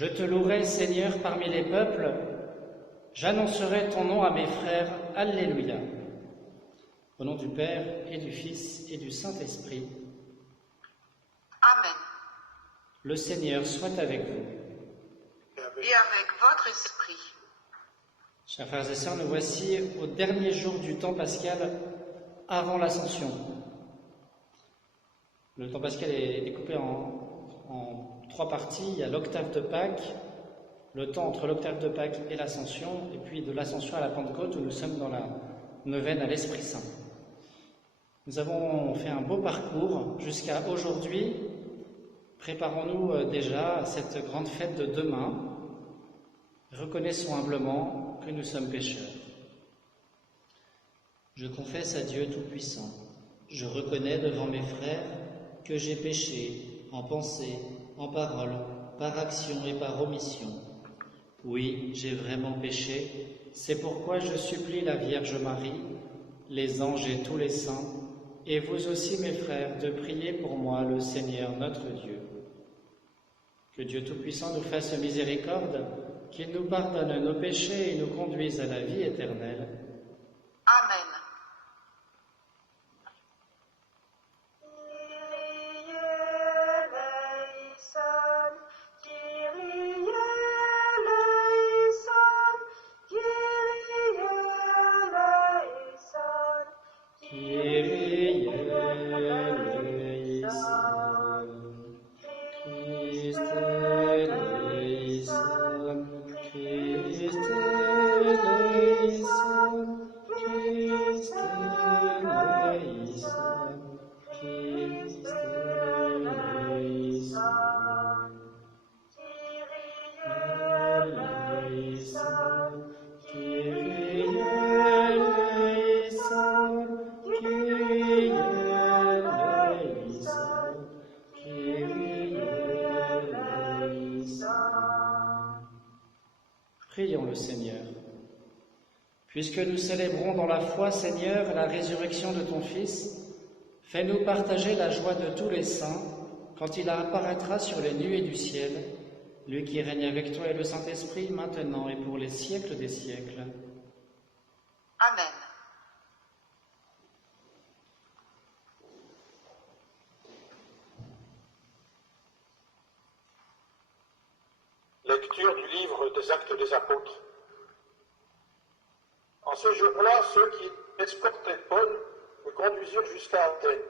Je te louerai, Seigneur, parmi les peuples. J'annoncerai ton nom à mes frères. Alléluia. Au nom du Père et du Fils et du Saint-Esprit. Amen. Le Seigneur soit avec vous. Et avec votre esprit. Chers frères et sœurs, nous voici au dernier jour du temps pascal avant l'Ascension. Le temps pascal est découpé en 3 parties. Il y a l'octave de Pâques, le temps entre l'octave de Pâques et l'Ascension, et puis de l'Ascension à la Pentecôte où nous sommes dans la neuvaine à l'Esprit Saint. Nous avons fait un beau parcours jusqu'à aujourd'hui. Préparons-nous déjà à cette grande fête de demain. Reconnaissons humblement que nous sommes pécheurs. Je confesse à Dieu Tout-Puissant. Je reconnais devant mes frères que j'ai péché en pensée, en parole, par action et par omission. Oui, j'ai vraiment péché. C'est pourquoi je supplie la Vierge Marie, les anges et tous les saints, et vous aussi, mes frères, de prier pour moi le Seigneur notre Dieu. Que Dieu Tout-Puissant nous fasse miséricorde, qu'il nous pardonne nos péchés et nous conduise à la vie éternelle. Amen. Prions le Seigneur. Puisque nous célébrons dans la foi, Seigneur, la résurrection de ton Fils, fais-nous partager la joie de tous les saints quand il apparaîtra sur les nuées du ciel, lui qui règne avec toi et le Saint-Esprit, maintenant et pour les siècles des siècles. Amen. Lecture du livre des Actes des Apôtres. En ce jour-là, ceux qui escortaient Paul le conduisirent jusqu'à Athènes.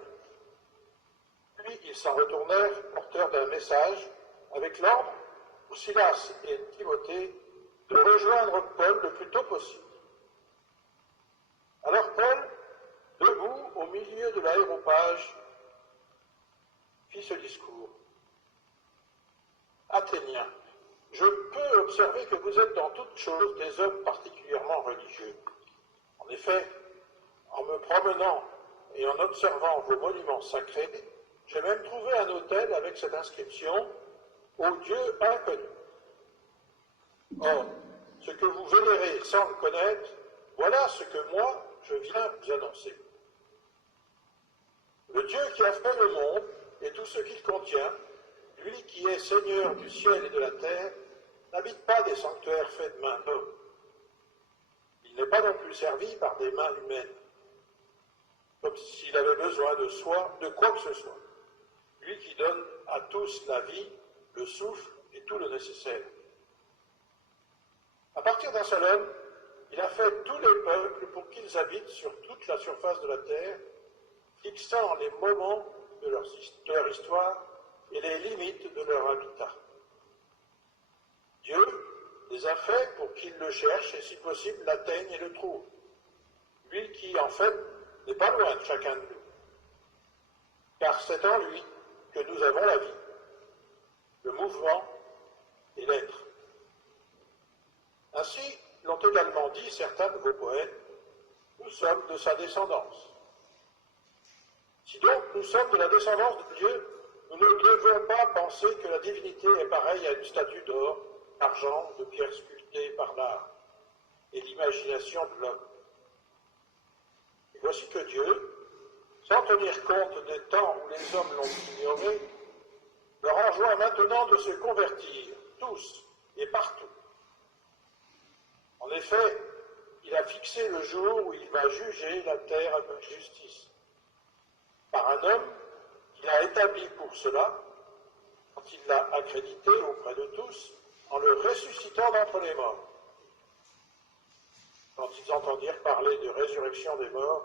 Puis ils s'en retournèrent, porteurs d'un message, avec l'ordre pour Silas et Timothée de rejoindre Paul le plus tôt possible. Alors Paul, debout au milieu de l'aéropage, fit ce discours. Athéniens, je peux observer que vous êtes dans toutes choses des hommes particulièrement religieux. En effet, en me promenant et en observant vos monuments sacrés, j'ai même trouvé un autel avec cette inscription « Au Dieu inconnu ». Or, ce que vous vénérez sans le connaître, voilà ce que moi, je viens vous annoncer. Le Dieu qui a fait le monde et tout ce qu'il contient, lui qui est Seigneur du ciel et de la terre, n'habite pas des sanctuaires faits de mains d'hommes. Il n'est pas non plus servi par des mains humaines, comme s'il avait besoin de quoi que ce soit. Lui qui donne à tous la vie, le souffle et tout le nécessaire. À partir d'un seul homme, il a fait tous les peuples pour qu'ils habitent sur toute la surface de la terre, fixant les moments de leur histoire et les limites de leur habitat. Dieu les a faits pour qu'ils le cherchent et, si possible, l'atteignent et le trouvent. Lui qui, en fait, n'est pas loin de chacun de nous. Car c'est en lui que nous avons la vie, le mouvement et l'être. Ainsi l'ont également dit certains de vos poètes, nous sommes de sa descendance. Si donc nous sommes de la descendance de Dieu, nous ne devons pas penser que la divinité est pareille à une statue d'or, d'argent, de pierre sculptée par l'art et l'imagination de l'homme. Et voici que Dieu, sans tenir compte des temps où les hommes l'ont ignoré, leur enjoint maintenant de se convertir tous et partout. En effet, il a fixé le jour où il va juger la terre avec justice, par un homme qu'il a établi pour cela, quand il l'a accrédité auprès de tous, en le ressuscitant d'entre les morts. Quand ils entendirent parler de résurrection des morts,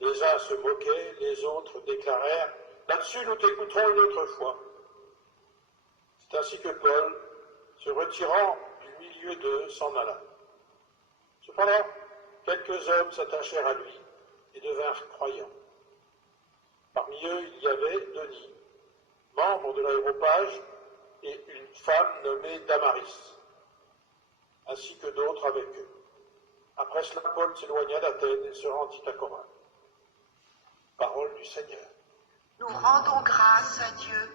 les uns se moquaient, les autres déclarèrent « Là-dessus, nous t'écouterons une autre fois ». C'est ainsi que Paul, se retirant du milieu d'eux, s'en alla. Cependant, quelques hommes s'attachèrent à lui et devinrent croyants. Parmi eux, il y avait Denis, membre de l'aéropage, et une femme nommée Damaris, ainsi que d'autres avec eux. Après cela, Paul s'éloigna d'Athènes et se rendit à Corinthe. Parole du Seigneur. Nous rendons grâce à Dieu.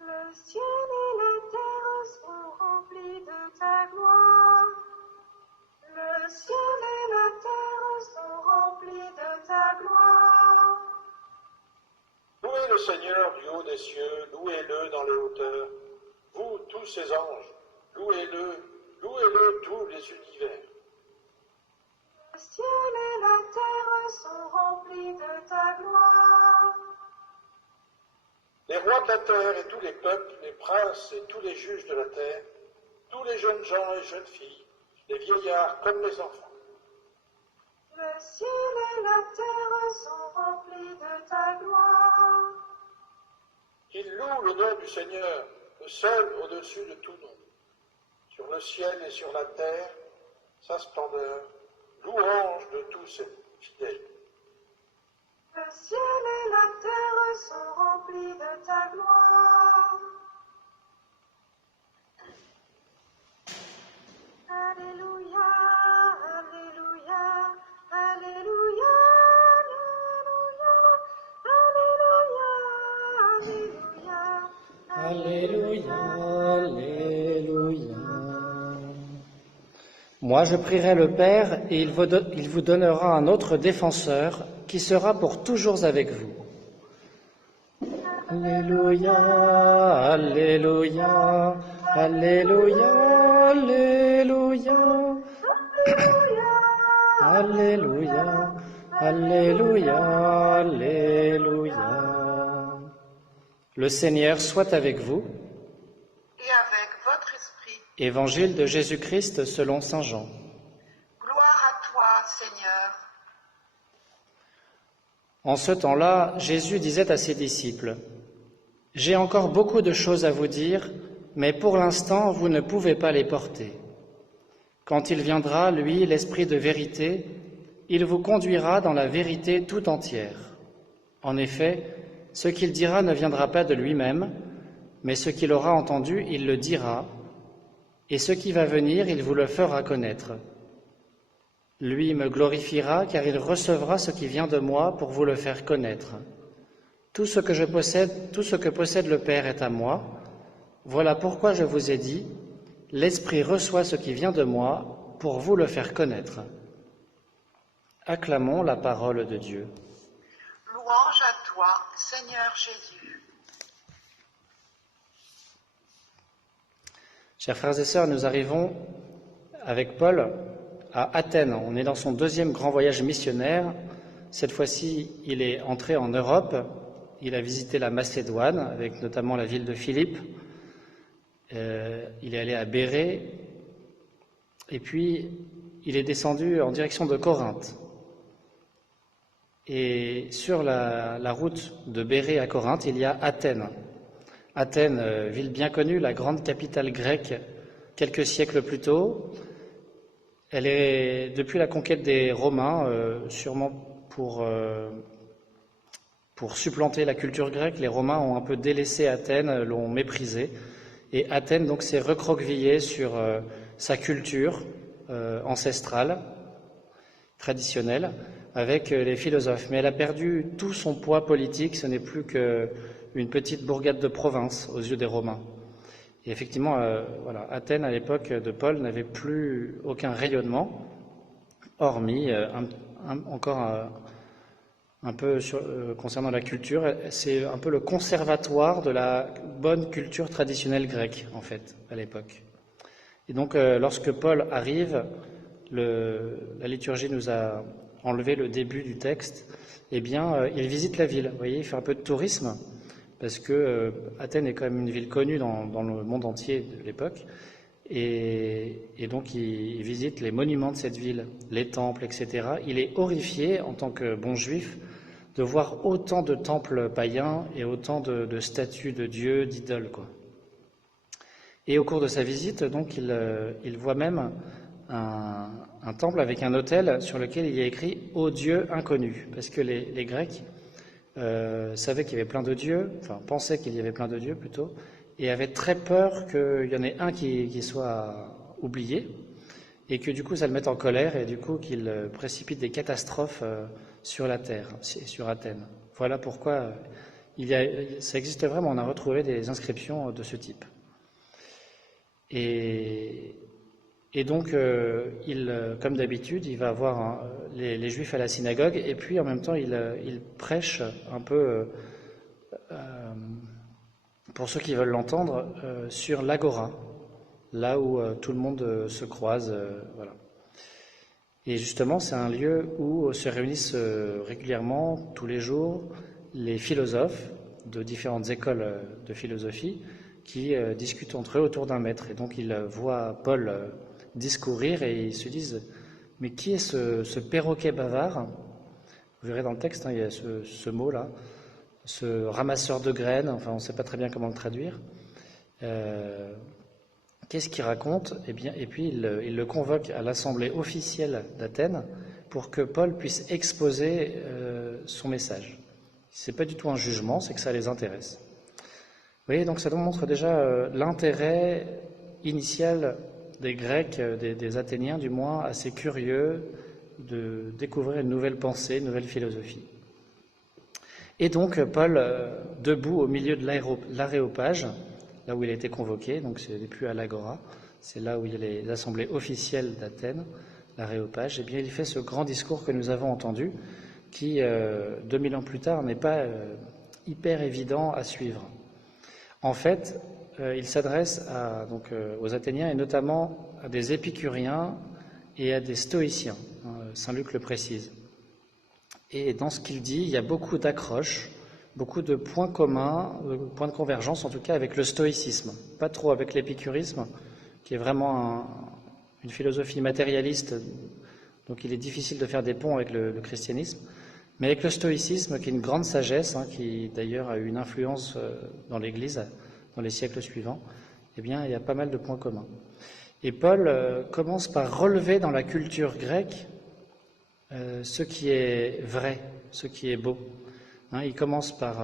Le ciel et la terre sont remplis de ta gloire. Le ciel et la terre sont remplis de ta gloire. Louez le Seigneur du haut des cieux, louez-le dans les hauteurs. Vous, tous ces anges, louez-le tous les univers. Le ciel et la terre sont remplis de ta gloire. Les rois de la terre et tous les peuples, les princes et tous les juges de la terre, tous les jeunes gens et jeunes filles, les vieillards comme les enfants. Le ciel et la terre sont remplis de ta gloire. Qu'ils louent le nom du Seigneur, le seul au-dessus de tout nom. Sur le ciel et sur la terre, sa splendeur, louange de tous ses fidèles. Le ciel et la terre sont remplis de ta gloire. Alléluia, Alléluia, Alléluia, Alléluia, Alléluia, Alléluia, Alléluia. Moi, je prierai le Père et il vous donnera un autre défenseur qui sera pour toujours avec vous. Alléluia, Alléluia, Alléluia, Alléluia, Alléluia, Alléluia, Alléluia. Le Seigneur soit avec vous. Et avec votre esprit. Évangile de Jésus-Christ selon saint Jean. Gloire à toi, Seigneur. En ce temps-là, Jésus disait à ses disciples : « J'ai encore beaucoup de choses à vous dire, mais pour l'instant, vous ne pouvez pas les porter. Quand il viendra, lui, l'Esprit de vérité, il vous conduira dans la vérité tout entière. En effet, ce qu'il dira ne viendra pas de lui-même, mais ce qu'il aura entendu, il le dira, et ce qui va venir, il vous le fera connaître. Lui me glorifiera, car il recevra ce qui vient de moi pour vous le faire connaître. Tout ce que possède le Père est à moi. Voilà pourquoi je vous ai dit, l'Esprit reçoit ce qui vient de moi pour vous le faire connaître. » Acclamons la parole de Dieu. Louange à toi, Seigneur Jésus. Chers frères et sœurs, nous arrivons avec Paul à Athènes. On est dans son deuxième grand voyage missionnaire. Cette fois-ci, il est entré en Europe. Il a visité la Macédoine, avec notamment la ville de Philippe. Il est allé à Bérée. Et puis, il est descendu en direction de Corinthe. Et sur la route de Bérée à Corinthe, il y a Athènes. Athènes, ville bien connue, la grande capitale grecque, quelques siècles plus tôt. Elle est, depuis la conquête des Romains, sûrement pour supplanter la culture grecque, les Romains ont un peu délaissé Athènes, l'ont méprisée. Et Athènes, donc, s'est recroquevillée sur sa culture ancestrale, traditionnelle, avec les philosophes. Mais elle a perdu tout son poids politique, ce n'est plus qu'une petite bourgade de province aux yeux des Romains. Et effectivement, Athènes, à l'époque de Paul, n'avait plus aucun rayonnement, hormis encore un peu concernant la culture. C'est un peu le conservatoire de la bonne culture traditionnelle grecque, en fait, à l'époque. Et donc, lorsque Paul arrive, la liturgie nous a enlevé le début du texte, eh bien, il visite la ville. Vous voyez, il fait un peu de tourisme, parce que Athènes est quand même une ville connue dans le monde entier de l'époque. Et donc, il visite les monuments de cette ville, les temples, etc. Il est horrifié, en tant que bon juif, de voir autant de temples païens et autant de statues de dieux, d'idoles, quoi. Et au cours de sa visite, donc, il voit même un temple avec un autel sur lequel il y a écrit « Ô Dieu inconnu », parce que les Grecs savaient qu'il y avait plein de dieux, enfin pensaient qu'il y avait plein de dieux plutôt, et avaient très peur qu'il y en ait un qui soit oublié, et que du coup ça le mette en colère, et du coup qu'il précipite des catastrophes sur la terre, sur Athènes. Voilà pourquoi ça existe vraiment, on a retrouvé des inscriptions de ce type. Et donc, comme d'habitude, il va voir les Juifs à la synagogue, et puis en même temps, il prêche un peu, pour ceux qui veulent l'entendre, sur l'agora, là où tout le monde se croise. Voilà. Et justement, c'est un lieu où se réunissent régulièrement, tous les jours, les philosophes de différentes écoles de philosophie qui discutent entre eux autour d'un maître. Et donc, ils voient Paul discourir et ils se disent « Mais qui est ce perroquet bavard ?» Vous verrez dans le texte, il y a ce mot-là, ce ramasseur de graines, enfin on ne sait pas très bien comment le traduire. Qu'est-ce qu'il raconte ? Eh bien, et puis il le convoque à l'assemblée officielle d'Athènes pour que Paul puisse exposer son message. Ce n'est pas du tout un jugement, c'est que ça les intéresse. Vous voyez, donc ça nous montre déjà l'intérêt initial des Grecs, des Athéniens du moins, assez curieux de découvrir une nouvelle pensée, une nouvelle philosophie. Et donc Paul, debout au milieu de l'aréopage, là où il a été convoqué, donc ce n'est plus à l'agora, c'est là où il y a les assemblées officielles d'Athènes, l'aréopage, et bien il fait ce grand discours que nous avons entendu, qui, 2000 ans plus tard, n'est pas hyper évident à suivre. En fait, il s'adresse aux Athéniens et notamment à des épicuriens et à des stoïciens. Saint Luc le précise. Et dans ce qu'il dit, il y a beaucoup d'accroches, beaucoup de points communs, de points de convergence en tout cas avec le stoïcisme. Pas trop avec l'épicurisme, qui est vraiment une philosophie matérialiste, donc il est difficile de faire des ponts avec le christianisme. Mais avec le stoïcisme, qui est une grande sagesse, qui d'ailleurs a eu une influence dans l'Église dans les siècles suivants, eh bien, il y a pas mal de points communs. Et Paul commence par relever dans la culture grecque ce qui est vrai, ce qui est beau. Il commence par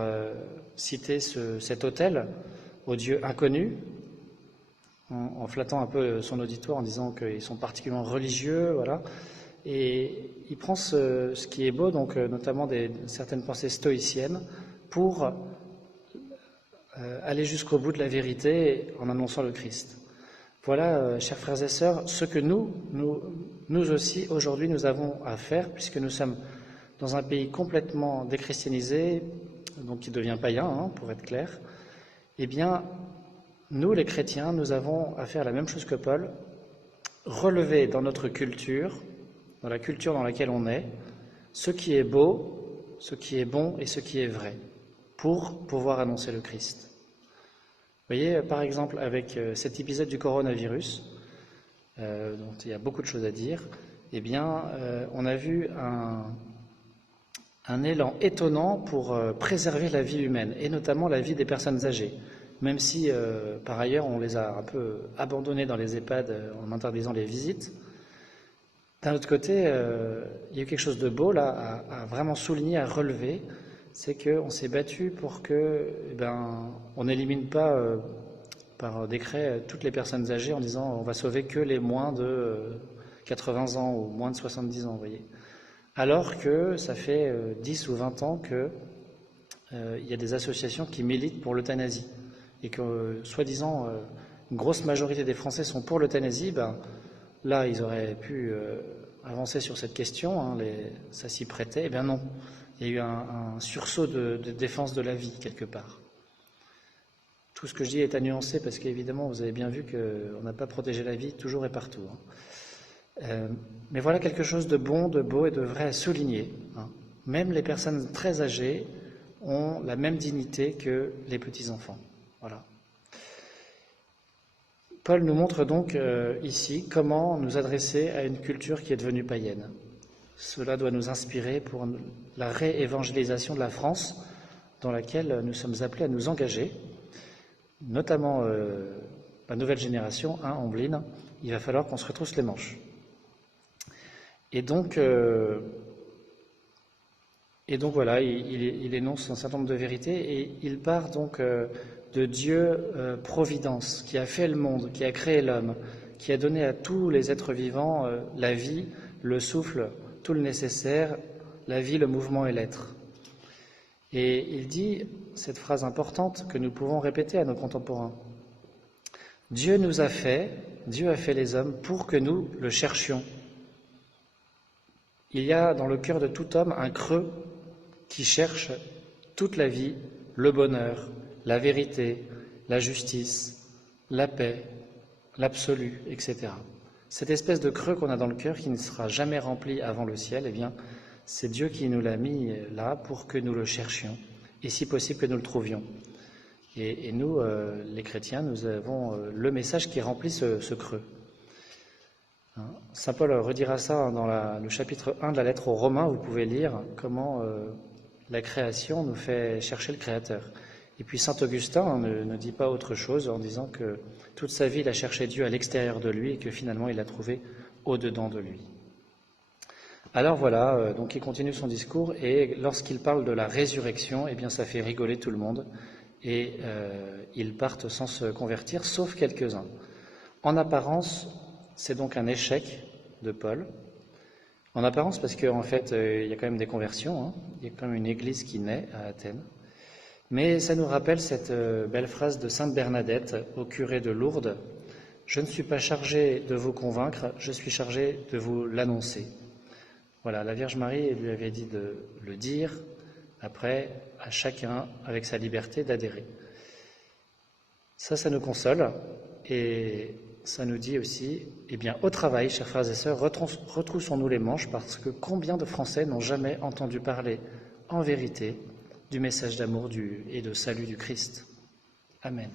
citer cet autel au Dieu inconnu, en flattant un peu son auditoire en disant qu'ils sont particulièrement religieux, voilà. Et il prend ce qui est beau, donc notamment certaines pensées stoïciennes, pour aller jusqu'au bout de la vérité en annonçant le Christ. Voilà, chers frères et sœurs, ce que nous aussi, aujourd'hui, nous avons à faire, puisque nous sommes dans un pays complètement déchristianisé, donc qui devient païen, pour être clair. Eh bien, nous, les chrétiens, nous avons à faire la même chose que Paul, relever dans notre culture, dans la culture dans laquelle on est, ce qui est beau, ce qui est bon et ce qui est vrai, pour pouvoir annoncer le Christ. Vous voyez, par exemple, avec cet épisode du coronavirus, dont il y a beaucoup de choses à dire, eh bien, on a vu un élan étonnant pour préserver la vie humaine, et notamment la vie des personnes âgées, même si, par ailleurs, on les a un peu abandonnés dans les EHPAD en interdisant les visites. D'un autre côté, il y a eu quelque chose de beau, là, à vraiment souligner, à relever, c'est qu'on s'est battu pour que, on n'élimine pas par décret toutes les personnes âgées en disant on va sauver que les moins de 80 ans ou moins de 70 ans, vous voyez. Alors que ça fait 10 ou 20 ans qu'il y a des associations qui militent pour l'euthanasie et que, soi-disant, une grosse majorité des Français sont pour l'euthanasie, là, ils auraient pu avancer sur cette question, ça s'y prêtait. Eh bien non, il Il y a eu un sursaut de défense de la vie, quelque part. Tout ce que je dis est à nuancer, parce qu'évidemment, vous avez bien vu qu'on n'a pas protégé la vie toujours et partout. Mais voilà quelque chose de bon, de beau et de vrai à souligner. Même les personnes très âgées ont la même dignité que les petits-enfants. Voilà. Paul nous montre donc ici comment nous adresser à une culture qui est devenue païenne. Cela doit nous inspirer pour la réévangélisation de la France, dans laquelle nous sommes appelés à nous engager, notamment la nouvelle génération, Omblin, il va falloir qu'on se retrousse les manches. Et donc voilà, il énonce un certain nombre de vérités et il part donc de Dieu Providence, qui a fait le monde, qui a créé l'homme, qui a donné à tous les êtres vivants la vie, le souffle, tout le nécessaire, la vie, le mouvement et l'être. Et il dit cette phrase importante que nous pouvons répéter à nos contemporains. Dieu a fait les hommes pour que nous le cherchions. Il y a dans le cœur de tout homme un creux qui cherche toute la vie, le bonheur, la vérité, la justice, la paix, l'absolu, etc. Cette espèce de creux qu'on a dans le cœur qui ne sera jamais rempli avant le ciel, eh bien, c'est Dieu qui nous l'a mis là pour que nous le cherchions et si possible que nous le trouvions. Et nous, les chrétiens, nous avons le message qui remplit ce creux. Saint Paul redira ça dans le chapitre 1 de la lettre aux Romains. Vous pouvez lire comment la création nous fait chercher le Créateur. Et puis Saint Augustin ne dit pas autre chose en disant que toute sa vie il a cherché Dieu à l'extérieur de lui et que finalement il l'a trouvé au-dedans de lui. Alors voilà, donc il continue son discours et lorsqu'il parle de la résurrection, eh bien ça fait rigoler tout le monde et ils partent sans se convertir, sauf quelques-uns. En apparence, c'est donc un échec de Paul. En apparence parce qu'en fait, il y a quand même des conversions, il y a quand même une église qui naît à Athènes. Mais ça nous rappelle cette belle phrase de Sainte Bernadette au curé de Lourdes. « Je ne suis pas chargé de vous convaincre, je suis chargé de vous l'annoncer. » Voilà, la Vierge Marie lui avait dit de le dire, après, à chacun, avec sa liberté, d'adhérer. Ça nous console, et ça nous dit aussi, eh bien, au travail, chers frères et sœurs, retroussons-nous les manches, parce que combien de Français n'ont jamais entendu parler, en vérité, du message d'amour et de salut du Christ. Amen.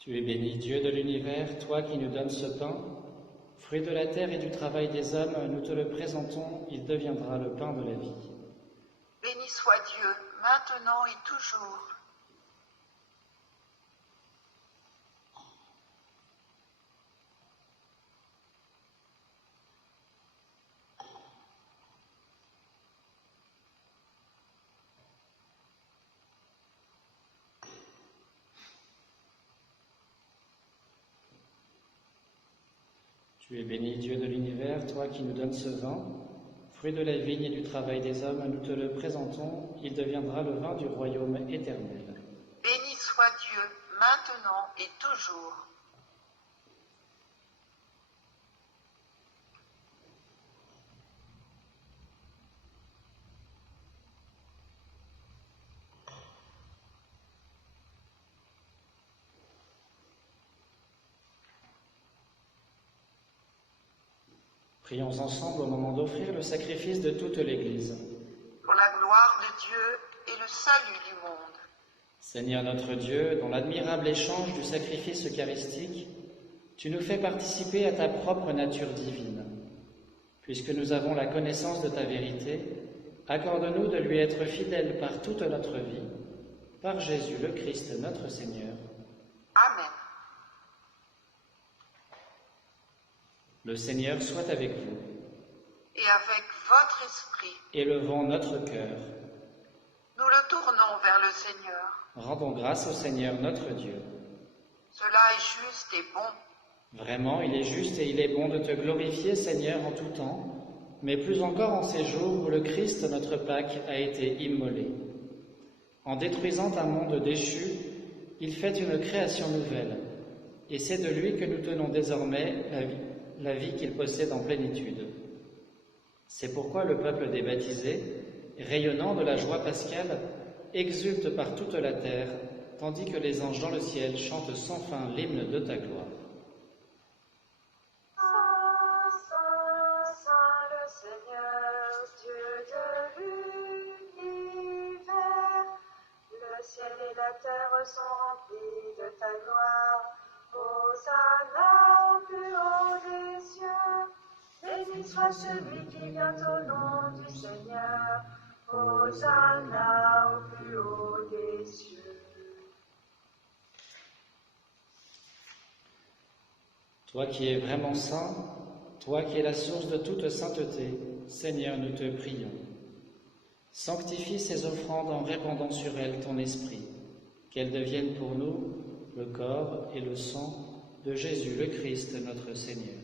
Tu es béni, Dieu de l'univers, toi qui nous donnes ce pain, fruit de la terre et du travail des hommes, nous te le présentons, il deviendra le pain de la vie. Béni soit Dieu, maintenant et toujours. Tu es béni, Dieu de l'univers, toi qui nous donnes ce vin, fruit de la vigne et du travail des hommes, nous te le présentons, il deviendra le vin du royaume éternel. Béni soit Dieu, maintenant et toujours. Prions ensemble au moment d'offrir le sacrifice de toute l'Église. Pour la gloire de Dieu et le salut du monde. Seigneur notre Dieu, dans l'admirable échange du sacrifice eucharistique, tu nous fais participer à ta propre nature divine. Puisque nous avons la connaissance de ta vérité, accorde-nous de lui être fidèles par toute notre vie, par Jésus le Christ notre Seigneur. Amen. Le Seigneur soit avec vous. Et avec votre esprit, Élevons notre cœur. nous le tournons vers le Seigneur. Rendons grâce au Seigneur notre Dieu. Cela est juste et bon. Vraiment, il est juste et il est bon de te glorifier, Seigneur, en tout temps, mais plus encore en ces jours où le Christ, notre Pâque, a été immolé. En détruisant un monde déchu, il fait une création nouvelle, et c'est de lui que nous tenons désormais la vie qu'il possède en plénitude. C'est pourquoi le peuple des baptisés, rayonnant de la joie pascale, exulte par toute la terre, tandis que les anges dans le ciel chantent sans fin l'hymne de ta gloire. Saint, Saint, Saint, le Seigneur, Dieu de l'univers, le ciel et la terre sont remplis de ta gloire. Hosanna au plus haut des cieux, béni soit celui qui vient au nom du Seigneur. Hosanna au plus haut des cieux. Toi qui es vraiment saint, toi qui es la source de toute sainteté, Seigneur, nous te prions. Sanctifie ces offrandes en répandant sur elles ton esprit, qu'elles deviennent pour nous le corps et le sang de Jésus le Christ, notre Seigneur.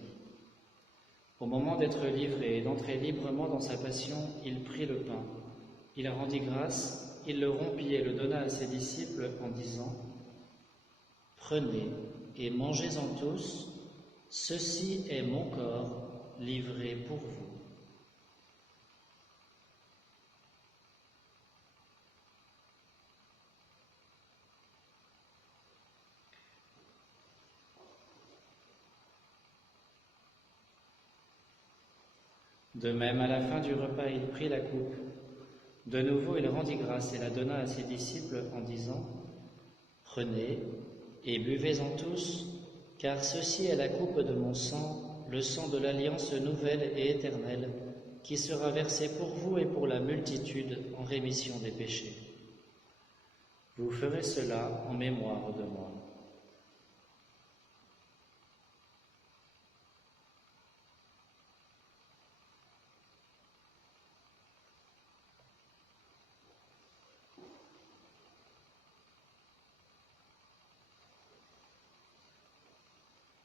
Au moment d'être livré et d'entrer librement dans sa passion, il prit le pain. Il rendit grâce, il le rompit et le donna à ses disciples en disant : « Prenez et mangez-en tous, ceci est mon corps livré pour vous. » De même, à la fin du repas, il prit la coupe. De nouveau, il rendit grâce et la donna à ses disciples en disant : « Prenez et buvez-en tous, car ceci est la coupe de mon sang, le sang de l'alliance nouvelle et éternelle, qui sera versé pour vous et pour la multitude en rémission des péchés. Vous ferez cela en mémoire de moi. »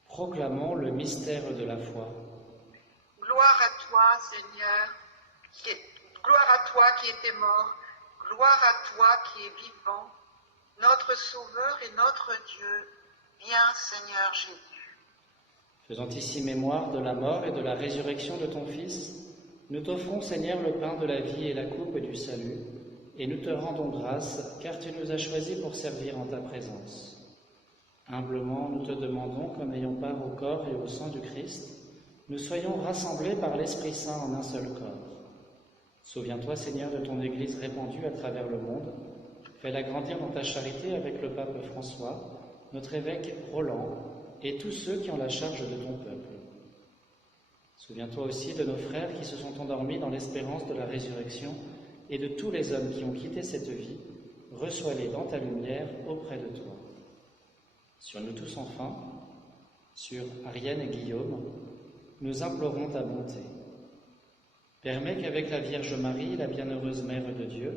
Proclamons le mystère de la foi. Gloire à toi, Seigneur, gloire à toi qui étais mort, gloire à toi qui es vivant, notre Sauveur et notre Dieu. Viens, Seigneur Jésus. Faisant ici mémoire de la mort et de la résurrection de ton Fils, nous t'offrons, Seigneur, le pain de la vie et la coupe du salut, et nous te rendons grâce, car tu nous as choisis pour servir en ta présence. Humblement, nous te demandons qu'en ayant part au corps et au sang du Christ, nous soyons rassemblés par l'Esprit Saint en un seul corps. Souviens-toi, Seigneur, de ton Église répandue à travers le monde. Fais-la grandir dans ta charité avec le pape François, notre évêque Roland et tous ceux qui ont la charge de ton peuple. Souviens-toi aussi de nos frères qui se sont endormis dans l'espérance de la résurrection et de tous les hommes qui ont quitté cette vie. Reçois-les dans ta lumière auprès de toi. Sur nous tous enfin, sur Ariane et Guillaume, nous implorons ta bonté. Permets qu'avec la Vierge Marie, la bienheureuse Mère de Dieu,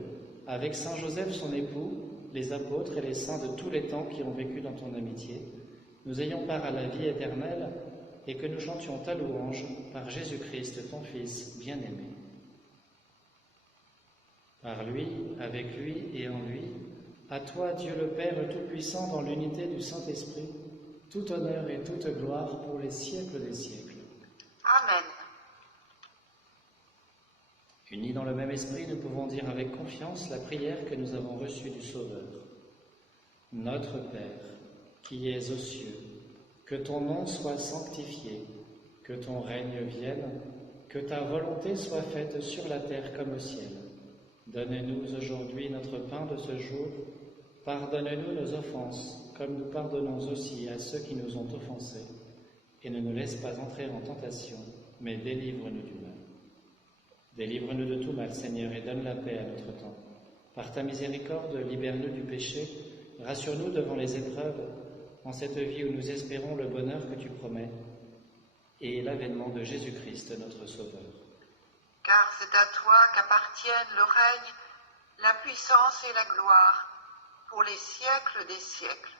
avec Saint Joseph son époux, les apôtres et les saints de tous les temps qui ont vécu dans ton amitié, nous ayons part à la vie éternelle et que nous chantions ta louange par Jésus-Christ, ton Fils bien-aimé. Par lui, avec lui et en lui, à toi, Dieu le Père Tout-Puissant, dans l'unité du Saint-Esprit, tout honneur et toute gloire pour les siècles des siècles. Amen. Unis dans le même esprit, nous pouvons dire avec confiance la prière que nous avons reçue du Sauveur. Notre Père, qui es aux cieux, que ton nom soit sanctifié, que ton règne vienne, que ta volonté soit faite sur la terre comme au ciel. Donne-nous aujourd'hui notre pain de ce jour. Pardonne-nous nos offenses, comme nous pardonnons aussi à ceux qui nous ont offensés. Et ne nous laisse pas entrer en tentation, mais délivre-nous du mal. Délivre-nous de tout mal, Seigneur, et donne la paix à notre temps. Par ta miséricorde, libère-nous du péché, rassure-nous devant les épreuves, en cette vie où nous espérons le bonheur que tu promets, et l'avènement de Jésus-Christ, notre Sauveur. Car c'est à toi qu'appartiennent le règne, la puissance et la gloire, pour les siècles des siècles.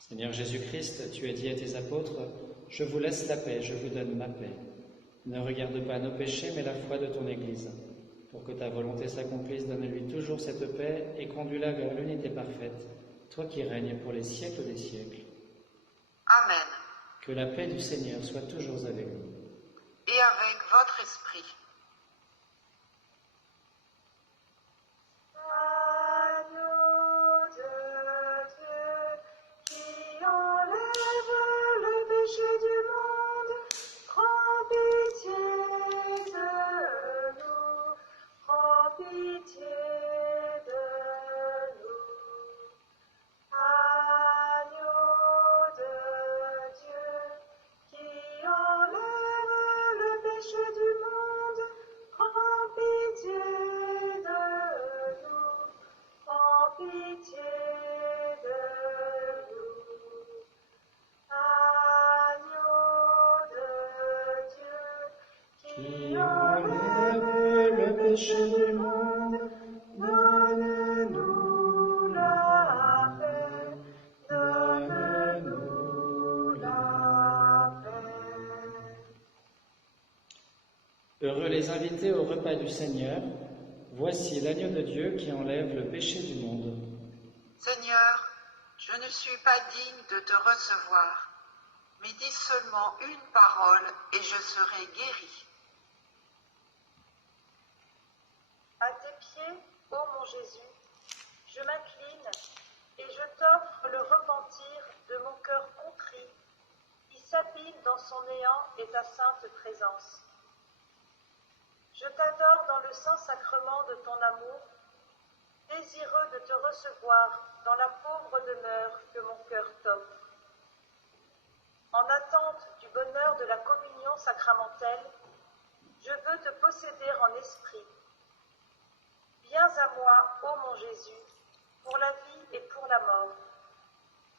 Seigneur Jésus-Christ, tu as dit à tes apôtres, « Je vous laisse la paix, je vous donne ma paix. Ne regarde pas nos péchés, mais la foi de ton Église. Pour que ta volonté s'accomplisse, donne-lui toujours cette paix et conduis-la vers l'unité parfaite, toi qui règnes pour les siècles des siècles. Amen. Que la paix du Seigneur soit toujours avec vous. Et avec votre esprit. Agneau de Dieu, qui enlève le péché du monde, prends pitié de nous, prends pitié de nous. Agneau de Dieu, qui enlève le péché du monde, prends pitié de nous, prends pitié de nous. Agneau de Dieu, qui enlève le péché du monde, donne-nous la paix, donne-nous la paix. Heureux les invités au repas du Seigneur, voici l'agneau de Dieu qui enlève le péché du monde. Seigneur, je ne suis pas digne de te recevoir, mais dis seulement une parole et je serai guéri. À tes pieds, ô mon Jésus, je m'incline et je t'offre le repentir de mon cœur contrit, qui s'abîme dans son néant et ta sainte présence. Je t'adore dans le saint sacrement de ton amour, désireux de te recevoir dans la pauvre demeure que mon cœur t'offre. En attente du bonheur de la communion sacramentelle, je veux te posséder en esprit. Viens à moi, ô mon Jésus, pour la vie et pour la mort.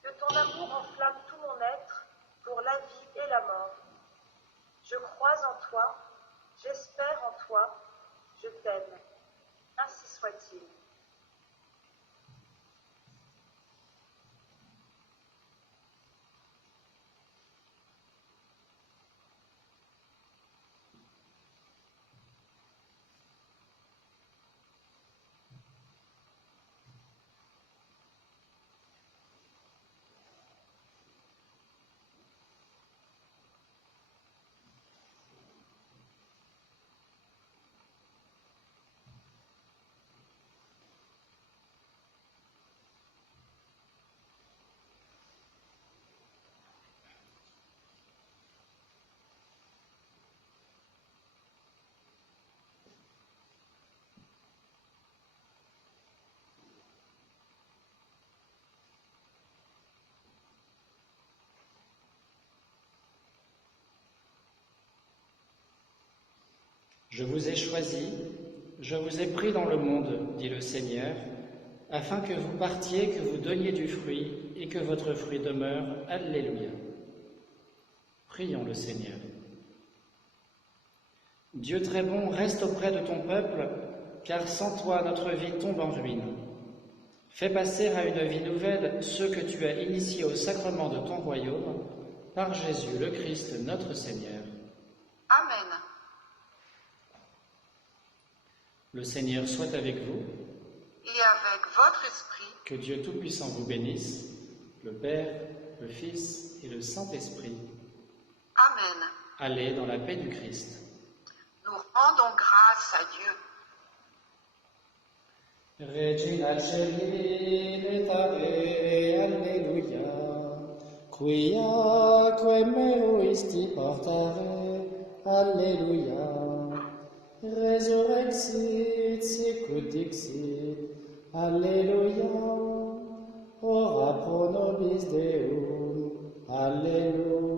Que ton amour enflamme tout mon être, pour la vie et la mort. Je crois en toi, j'espère en toi, je t'aime. Ainsi soit-il. Je vous ai choisi, je vous ai pris dans le monde, dit le Seigneur, afin que vous partiez, que vous donniez du fruit et que votre fruit demeure. Alléluia. Prions le Seigneur. Dieu très bon, reste auprès de ton peuple, car sans toi notre vie tombe en ruine. Fais passer à une vie nouvelle ceux que tu as initiés au sacrement de ton royaume, par Jésus le Christ notre Seigneur. Amen. Le Seigneur soit avec vous. Et avec votre esprit. Que Dieu Tout-Puissant vous bénisse, le Père, le Fils et le Saint-Esprit. Amen. Allez dans la paix du Christ. Nous rendons grâce à Dieu. Regina Celi, letare, alleluia, quiaque meruisti portare, alleluia. Resurrexit, sicut dixit, alleluia. Ora pro nobis Deum, alleluia.